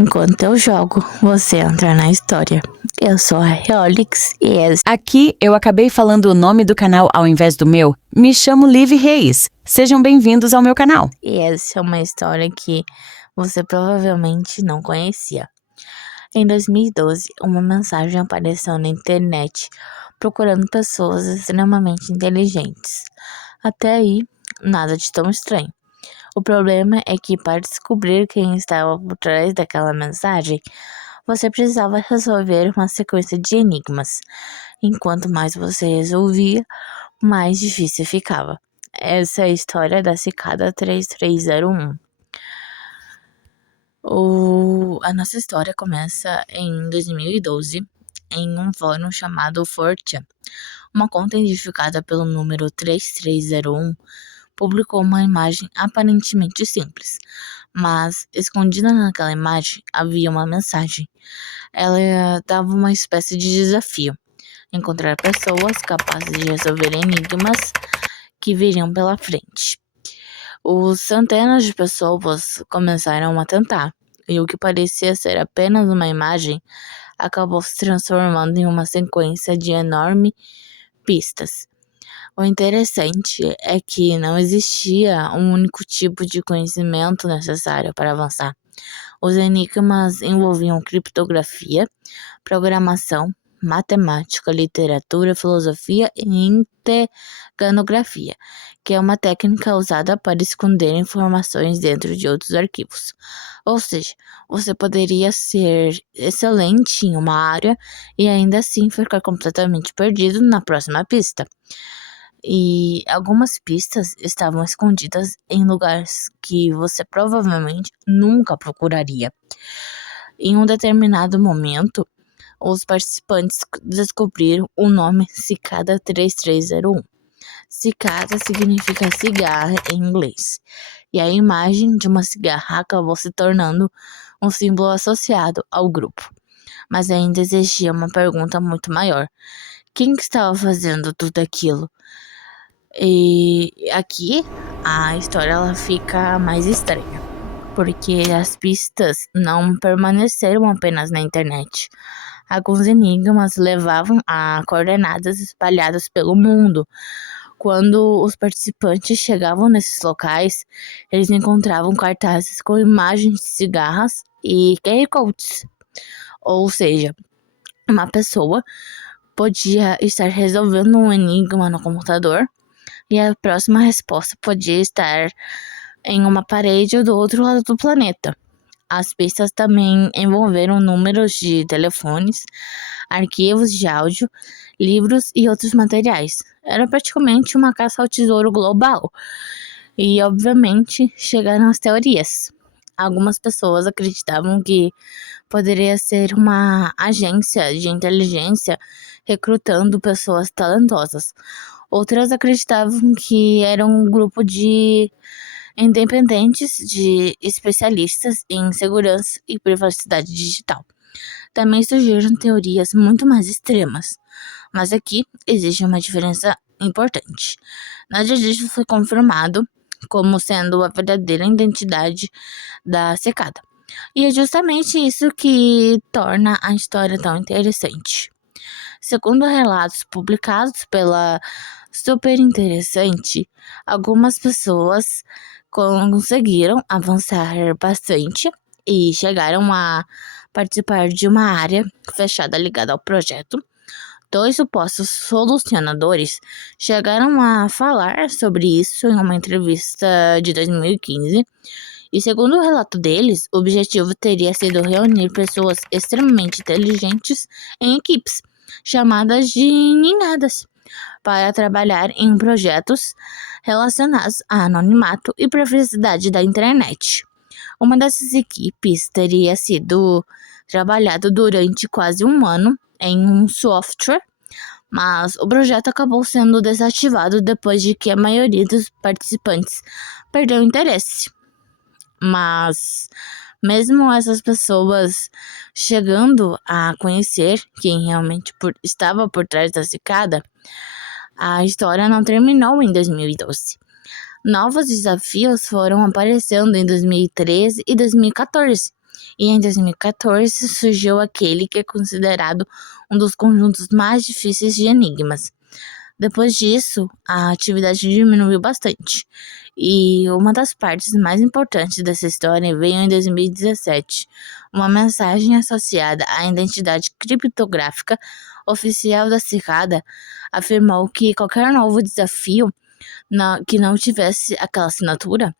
Enquanto eu jogo, você entra na história. Eu sou a Reolix e Aqui eu acabei falando o nome do canal ao invés do meu. Me chamo Liv Reis. Sejam bem-vindos ao meu canal. essa é uma história que você provavelmente não conhecia. Em 2012, uma mensagem apareceu na internet procurando pessoas extremamente inteligentes. Até aí, nada de tão estranho. O problema é que para descobrir quem estava por trás daquela mensagem, você precisava resolver uma sequência de enigmas. Enquanto mais você resolvia, mais difícil ficava. Essa é a história da cicada 3301. A nossa história começa em 2012, em um fórum chamado 4chan. Uma conta identificada pelo número 3301 publicou uma imagem aparentemente simples, mas escondida naquela imagem havia uma mensagem. Ela dava uma espécie de desafio: encontrar pessoas capazes de resolver enigmas que viriam pela frente. Os centenas de pessoas começaram a tentar, e o que parecia ser apenas uma imagem acabou se transformando em uma sequência de enormes pistas. O interessante é que não existia um único tipo de conhecimento necessário para avançar. Os enigmas envolviam criptografia, programação, matemática, literatura, filosofia e integrografia, que é uma técnica usada para esconder informações dentro de outros arquivos. Ou seja, você poderia ser excelente em uma área e ainda assim ficar completamente perdido na próxima pista. E algumas pistas estavam escondidas em lugares que você provavelmente nunca procuraria. Em um determinado momento, os participantes descobriram o nome Cicada 3301. Cicada significa cigarra em inglês, e a imagem de uma cigarra acabou se tornando um símbolo associado ao grupo. Mas ainda existia uma pergunta muito maior: quem que estava fazendo tudo aquilo? E aqui a história ela fica mais estranha, porque as pistas não permaneceram apenas na internet. Alguns enigmas levavam a coordenadas espalhadas pelo mundo. Quando os participantes chegavam nesses locais, eles encontravam cartazes com imagens de cigarras e QR codes. Ou seja, uma pessoa podia estar resolvendo um enigma no computador e a próxima resposta podia estar em uma parede do outro lado do planeta. As pistas também envolveram números de telefones, arquivos de áudio, livros e outros materiais. Era praticamente uma caça ao tesouro global. E, obviamente, chegaram as teorias. Algumas pessoas acreditavam que poderia ser uma agência de inteligência recrutando pessoas talentosas. Outras acreditavam que era um grupo de independentes de especialistas em segurança e privacidade digital. Também surgiram teorias muito mais extremas, mas aqui existe uma diferença importante. Nada disso foi confirmado como sendo a verdadeira identidade da secada. E é justamente isso que torna a história tão interessante. Segundo relatos publicados pela Super Interessante, algumas pessoas conseguiram avançar bastante e chegaram a participar de uma área fechada ligada ao projeto. 2 supostos solucionadores chegaram a falar sobre isso em uma entrevista de 2015. E segundo o relato deles, o objetivo teria sido reunir pessoas extremamente inteligentes em equipes, chamadas de ninhadas, para trabalhar em projetos relacionados a anonimato e privacidade da internet. Uma dessas equipes teria sido trabalhado durante quase um ano em um software, mas o projeto acabou sendo desativado depois de que a maioria dos participantes perdeu o interesse. Mas mesmo essas pessoas chegando a conhecer quem realmente estava por trás da cicada, a história não terminou em 2012. Novos desafios foram aparecendo em 2013 e 2014, E em 2014 surgiu aquele que é considerado um dos conjuntos mais difíceis de enigmas. Depois disso, a atividade diminuiu bastante. E uma das partes mais importantes dessa história veio em 2017. Uma mensagem associada à identidade criptográfica oficial da Cicada afirmou que qualquer novo desafio que não tivesse aquela assinatura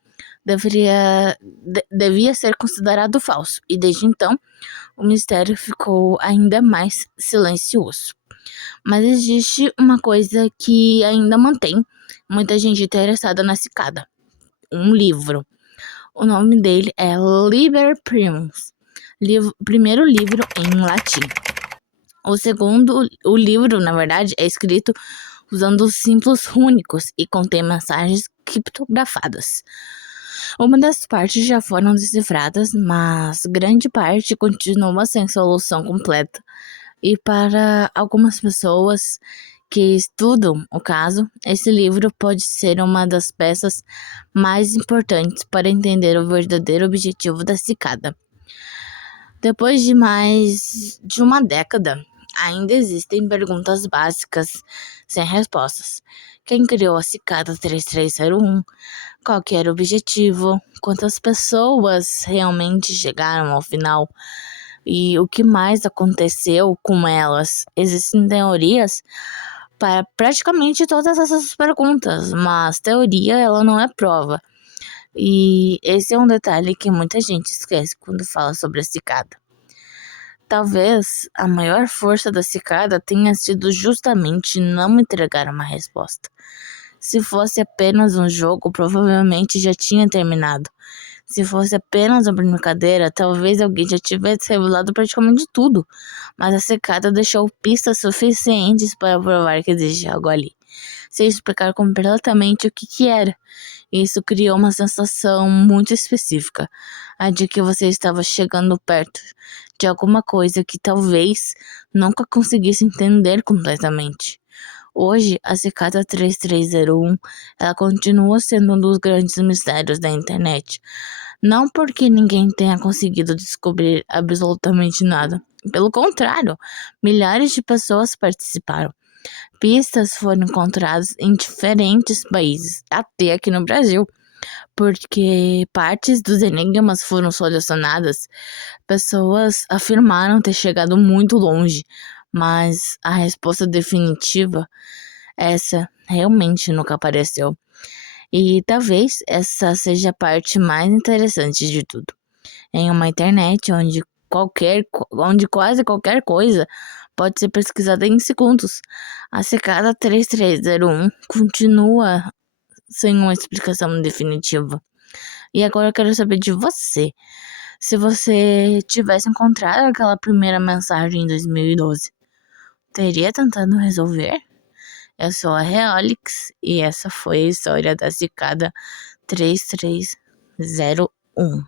devia ser considerado falso. E desde então, o mistério ficou ainda mais silencioso. Mas existe uma coisa que ainda mantém muita gente interessada na Cicada: um livro. O nome dele é Liber Primus, primeiro livro em latim. O livro, na verdade, é escrito usando símbolos rúnicos e contém mensagens criptografadas. Uma das partes já foram decifradas, mas grande parte continua sem solução completa. E para algumas pessoas que estudam o caso, esse livro pode ser uma das peças mais importantes para entender o verdadeiro objetivo da Cicada. Depois de mais de uma década, ainda existem perguntas básicas sem respostas. Quem criou a Cicada 3301? Qual que era o objetivo? Quantas pessoas realmente chegaram ao final? E o que mais aconteceu com elas? Existem teorias para praticamente todas essas perguntas, mas teoria ela não é prova. E esse é um detalhe que muita gente esquece quando fala sobre a Cicada. Talvez a maior força da Cicada tenha sido justamente não entregar uma resposta. Se fosse apenas um jogo, provavelmente já tinha terminado. Se fosse apenas uma brincadeira, talvez alguém já tivesse revelado praticamente tudo. Mas a Cicada deixou pistas suficientes para provar que existia algo ali, sem explicar completamente o que era. Isso criou uma sensação muito específica, a de que você estava chegando perto de alguma coisa que talvez nunca conseguisse entender completamente. Hoje, a Cicada 3301, ela continua sendo um dos grandes mistérios da internet. Não porque ninguém tenha conseguido descobrir absolutamente nada. Pelo contrário, milhares de pessoas participaram. Pistas foram encontradas em diferentes países, até aqui no Brasil, porque partes dos enigmas foram solucionadas. Pessoas afirmaram ter chegado muito longe, mas a resposta definitiva, essa realmente nunca apareceu. E talvez essa seja a parte mais interessante de tudo. Em uma internet onde quase qualquer coisa pode ser pesquisada em segundos, a Cicada 3301 continua sem uma explicação definitiva. E agora eu quero saber de você. Se você tivesse encontrado aquela primeira mensagem em 2012, teria tentado resolver? Eu sou a Reolix e essa foi a história da Cicada 3301.